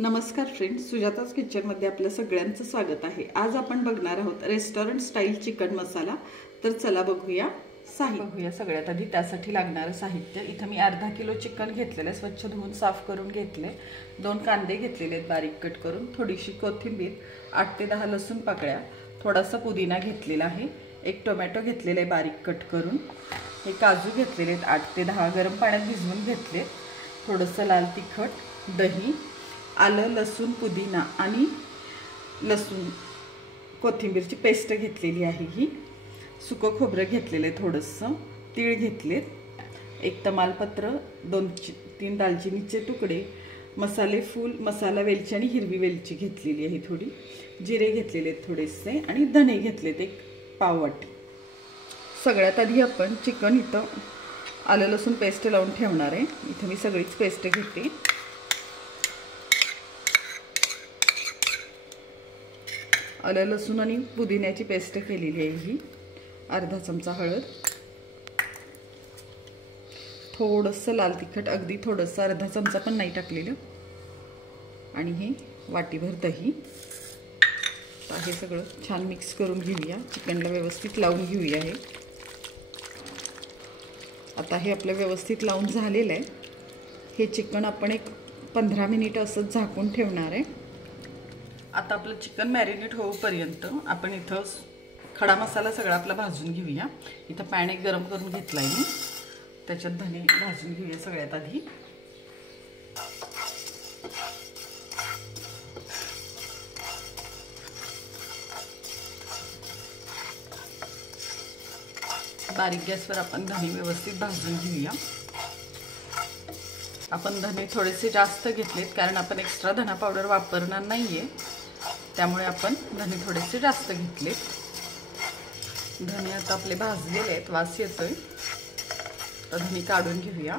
नमस्कार फ्रेंड्स, सुजाताज किचनमध्ये आपल्या सगळ्यांचं स्वागत आहे। आज आपण बघणार आहोत रेस्टॉरंट स्टाईल चिकन मसाला। तर चला बघूया सगळ्यात आधी त्यासाठी लागणारे साहित्य। इथे मी अर्धा किलो चिकन घेतलेले, स्वच्छ धुवून साफ करून घेतले। 2 कांदे घेतलेले आहेत बारीक कट करून, थोडीशी कोथिंबीर, 8 ते 10 लसूण पाकळ्या, थोडासा पुदिना घेतलेला आहे, 1 टोमॅटो घेतलेले बारीक कट करून, हे काजू घेतलेले आहेत 8 ते 10 गरम पाण्यात भिजवून घेतले, थोडंसं लाल तिखट, दही, आलं लसूण पुदिना आणि लसूण कोथिंबीरची पेस्ट घेतलेली आहे। ही सुकं खोबरं घेतलेले, थोडंसं तीळ घेतलेत, 1 तमालपत्र, 2-3 दालचिनीचे तुकडे, मसाले फूल, मसाला वेलची आणि हिरवी वेलची घेतलेली आहे थोडी, जिरे घेतलेले थोडेसे आणि धणे घेतलेत 1 पाव वाटी। सगळ्यात आधी आपण चिकन इथं आलं लसूण पेस्ट लावून ठेवणार आहे। इथं मी सगळीच पेस्ट घेते। आलं लसूण आणि पुदिन्याची पेस्ट केलेली आहे ही, अर्धा चमचा हळद, थोडंसं लाल तिखट, अगदी थोडंसं, अर्धा चमचा पण नाही टाकलेलं, आणि हे वाटीभर दही। हे सगळं छान मिक्स करून घेऊया, चिकनला व्यवस्थित लावून घेऊया। हे आता हे आपलं व्यवस्थित लावून झालेलं आहे। हे चिकन आपण एक 15 मिनिट असंच झाकून ठेवणार आहे। आता आपलं चिकन मॅरिनेट होईपर्यंत आपण इथं खडा मसाला सगळा आपला भाजून घेऊया। इथं पॅन एक गरम करून घेतलाय मी, त्याच्यात धने भाजून घेऊया सगळ्यात आधी। बारीक गॅसवर आपण धने व्यवस्थित भाजून घेऊया। आपण धने थोडेसे जास्त घेतलेत, कारण आपण एक्स्ट्रा धना पावडर वापरणार नाहीये, त्यामुळे आपण धने थोडेसे जास्त घेतलेत। धने आता आपले भाजलेले आहेत, वास येतोय, तर धने काढून घेऊया।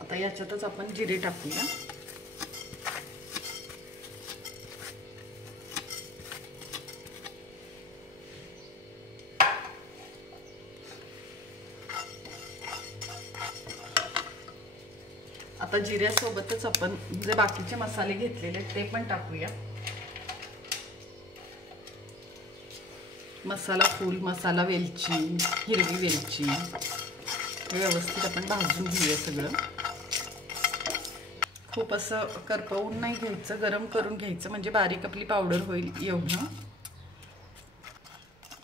आता याच्यातच आपण जिरे टाकूया। आता जिऱ्यासोबतच आपण जे बाकीचे मसाले घेतलेले ते पण टाकूया। मसाला फूल, मसाला वेलची, हिरवी वेलची, व्यवस्थित आपण भाजून घेऊया सगळं। खूप असं करपवून नाही घ्यायचं, गरम करून घ्यायचं, म्हणजे बारीक आपली पावडर होईल एवढं।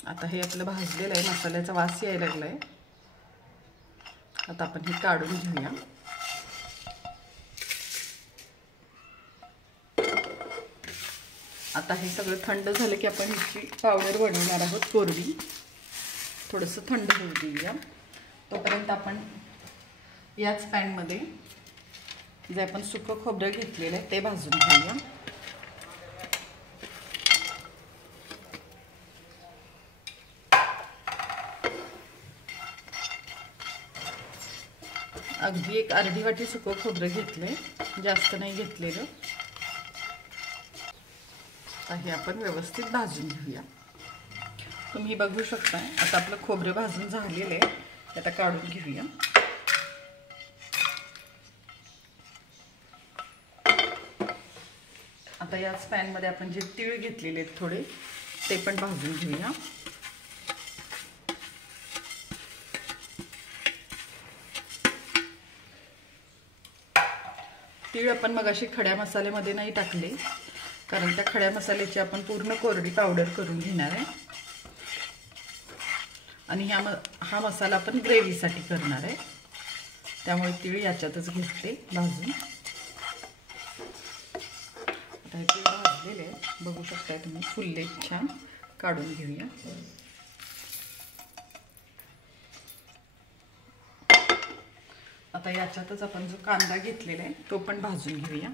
आता हे आपलं भाजलेलं आहे, मसाल्याचा वास यायला लागलाय। आता आपण हे काढून घेऊया। आता हे सगळं थंड झालं की आपण ह्याची पावडर बनवणार आहोत कोरडी। थोडंसं थंड होऊ देऊया, तोपर्यंत आपण याच पॅनमध्ये जे आपण सुकं खोबरं घेतलेलं आहे ते भाजून घेऊया। अगदी एक अर्धी वाटी सुकं खोबरं घेतलंय, जास्त नाही घेतलेलं। हे आपण व्यवस्थित भाजून घेऊया। तुम्ही बघू शकता आता आपलं खोबरं भाजून झालेलं आहे, आता काढून घेऊया। आता याच पॅन मध्ये आपण जे तीळ घेतलेले आहेत थोडे, ते पण भाजून घेऊया। तीळ आपण मगाशी खड्या मसाल्यामध्ये नाही टाकले, कारण त्या खड्या मसाल्याची आपण पूर्ण कोरडी पावडर करून घेणार आहे, आणि हा मसाला आपण ग्रेव्हीसाठी करणार आहे, त्यामुळे तीळ याच्यातच घेते भाजून। आता हे तीळ भाजलेले आहे, बघू शकता तुम्ही, फुलले छान, काढून घेऊया। आता याच्यातच आपण जो कांदा घेतलेला आहे तो पण भाजून घेऊया।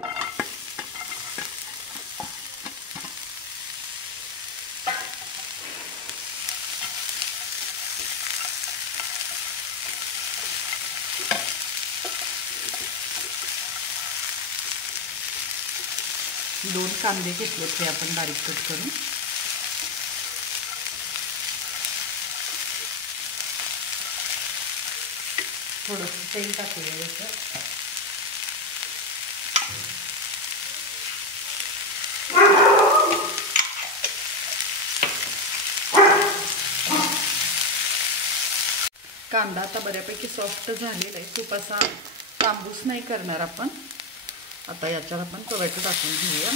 दोन कांदे घेतले ते आपण बारीक कट करून, थोडंसं तेल टाकूया याच्यात. कांदा आता बऱ्यापैकी सॉफ्ट झालेला आहे. खूप असा तांबूस नाही करणार आपण. आता याच्यात आपण टोमॅटो टाकून घेऊया.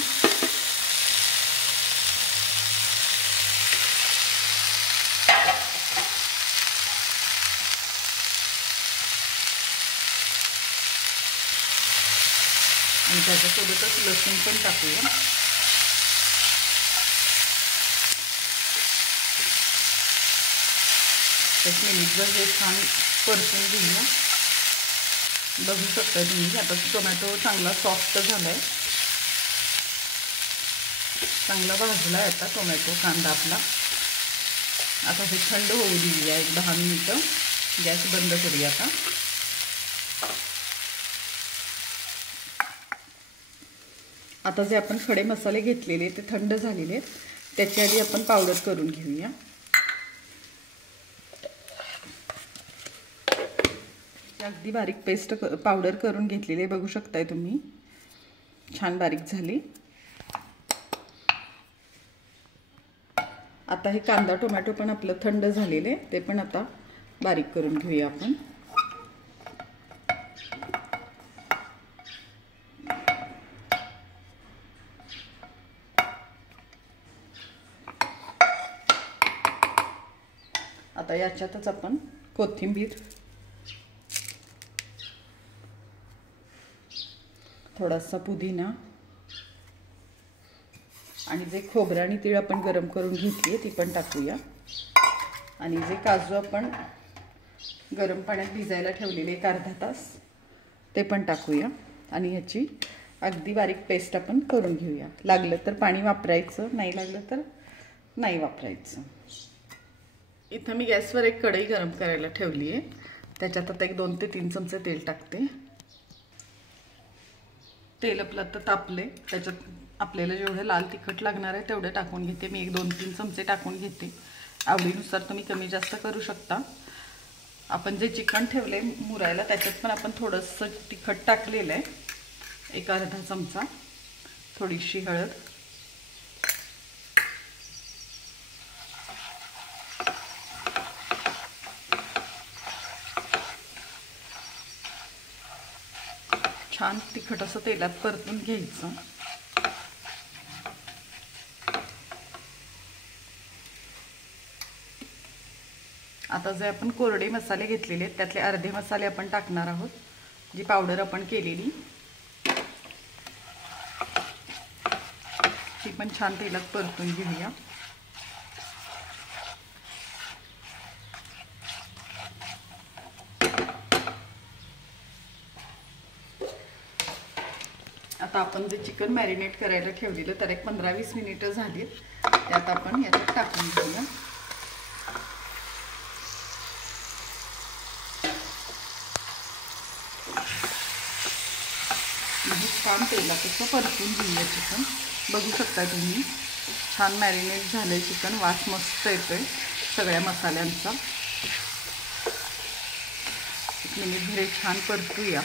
आणि त्याच्यासोबतच लसूण पण टाकूया. एक मिनिटभर हे छान परतून घेऊया. बघू शकता तुम्ही आता टोमॅटो चांगला सॉफ्ट झाला आहे. चांगला भाजला आहे आता टोमॅटो कांदा आपला. आता हे थंड होऊ देऊया 1-10 मिनिटं. गॅस बंद करूया आता. आता जे आपण खडे मसाले घेतलेले ते थंड झालेले आहेत. त्याच्या आधी आपण पावडर करून घेऊया. अगदी बारीक पेस्ट पावडर करून घेतलेली बघू शकताय तुम्ही. छान बारीक झाली. आता हे कांदा टोमॅटो पण आपलं थंड झालेले ते पण आता बारीक करून घेऊया आपण. आता याच्यातच आपण कोथिंबीर, थोडासा पुदिना आणि जे खोबरं आणि तीळ आपण गरम करून घेतली ती पण टाकूया. आणि जे काजू आपण गरम पाण्यात भिजायला ठेवलेले 1 अर्धा तास ते पण टाकूया. आणि ह्याची अगदी बारीक पेस्ट आपण करून घेऊया. लागलं तर पाणी वापरायचं, नाही लागलं तर नाही वापरायचं. इथं मी गॅसवर एक कढई गरम करायला ठेवली आहे. त्याच्यात आता 1-2 ते 3 चमचे तेल टाकते. तेल आपलं तर तापले. त्याच्यात आपल्याला जेवढं लाल तिखट लागणार आहे तेवढं टाकून घेते मी. 1-2-3 चमचे टाकून घेते. आवडीनुसार तुम्ही कमी जास्त करू शकता. आपण जे चिकन ठेवले मुरायला त्याच्यात पण आपण थोडंसं तिखट टाकलेलं आहे. 1 अर्धा चमचा. थोडीशी हळद, छान तिखट असं तेलात परतून घ्यायचं. आता जे आपण कोरडे मसाले घेतलेले आहेत त्यातले अर्धे मसाले आपण टाकणार आहोत. जी पावडर आपण केलेली ती पण छान तेलात परतून घेऊया. आता आपण जे चिकन मॅरिनेट करायला ठेवलेलं तर 15-20 मिनिटं झाली. त्यात आपण याच्यात टाकून घेऊया. छान तेलात असं परतून घेऊया चिकन. बघू शकता तुम्ही छान मॅरिनेट झालंय चिकन. वास मस्त येतोय सगळ्या मसाल्यांचा. 1 मिनिट भर छान परतूया.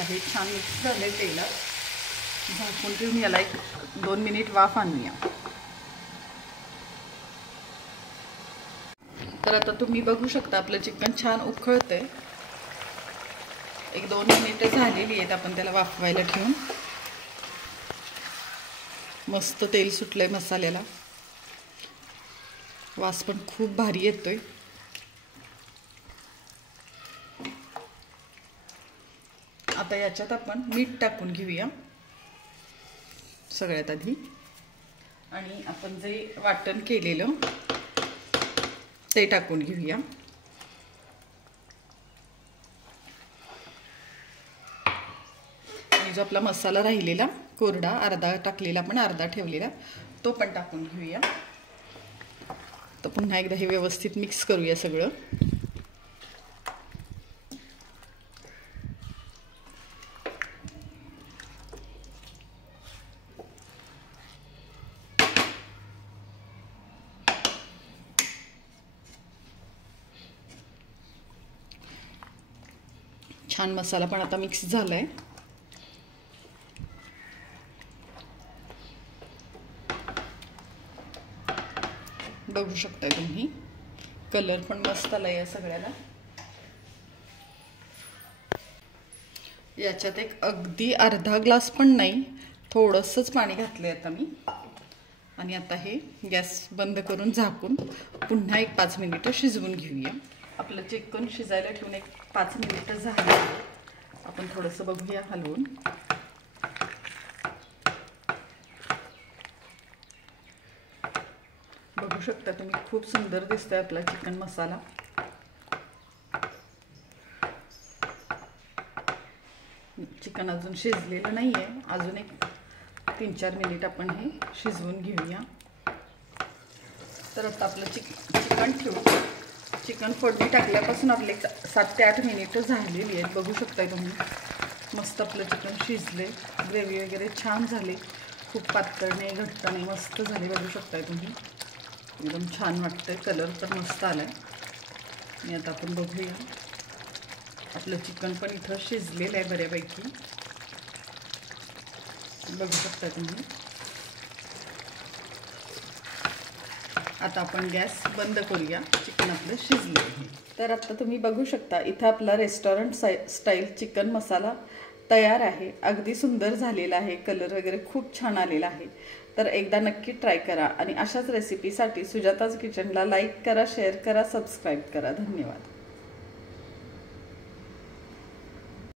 हे छान मिक्स झाले तेलात. झाकून ठेवून याला 1-2 मिनिट वाफ आणूया. तर आता तुम्ही बघू शकता आपलं चिकन छान उकळतंय. 1-2 मिनिटं झालेली आहेत आपण त्याला वाफवायला ठेवून. मस्त तेल सुटलंय मसाल्याला. वास पण खूप भारी येतोय. आता याच्यात आपण मीठ टाकून घेऊया सगळ्यात आधी. आणि आपण जे वाटण केलेलं ते टाकून घेऊया. आणि जो आपला मसाला राहिलेला कोरडा अर्धा टाकलेला पण अर्धा ठेवलेला तो पण टाकून घेऊया. तर पुन्हा एकदा हे व्यवस्थित मिक्स करूया सगळं. छान मसाला पण आता मिक्स झालाय. बघू शकताय तुम्ही कलर पण मस्त आलाय या सगळ्याला. याच्यात एक अगदी अर्धा ग्लास पण नाही, थोडंसंच पाणी घातलंय आता मी. आणि आता हे गॅस बंद करून झाकून पुन्हा एक 5 मिनिटं शिजवून घेऊया. आपलं चिकन शिजायला ठेवून एक 5 मिनिटं झाली. आपण थोडंसं बघूया हलवून. बघू शकता तुम्ही खूप सुंदर दिसतोय आपला चिकन मसाला. चिकन अजून शिजलेलं नाहीये, अजून एक 3-4 मिनिट आपण हे शिजवून घेऊया. तर आता आपलं चिकन ठेवू. चिकन फोडणी टाकल्यापासून आपले 7 ते 8 मिनिटं झालेली आहेत. बघू शकताय तुम्ही मस्त आपलं चिकन शिजले, ग्रेव्ही वगैरे छान झाली, खूप पातळ नाही घट्ट नाही, मस्त झाली. बघू शकताय तुम्ही एकदम छान वाटतंय, कलर पण मस्त आलाय. आणि आता आपण बघूया आपलं चिकन पण इथं शिजलेलं आहे बऱ्यापैकी. बघू शकताय तुम्ही. आता आपण गॅस बंद करूया. चिकन आपलं शिजले आहे. तर आता तुम्ही बघू शकता इथं आपला रेस्टॉरंट स्टाईल चिकन मसाला तयार आहे. अगदी सुंदर झालेला आहे, कलर वगैरे खूप छान आलेला आहे. तर एकदा नक्की ट्राय करा. आणि अशाच रेसिपीसाठी सुजाताज किचनला लाईक करा, शेअर करा, सबस्क्राईब करा. धन्यवाद.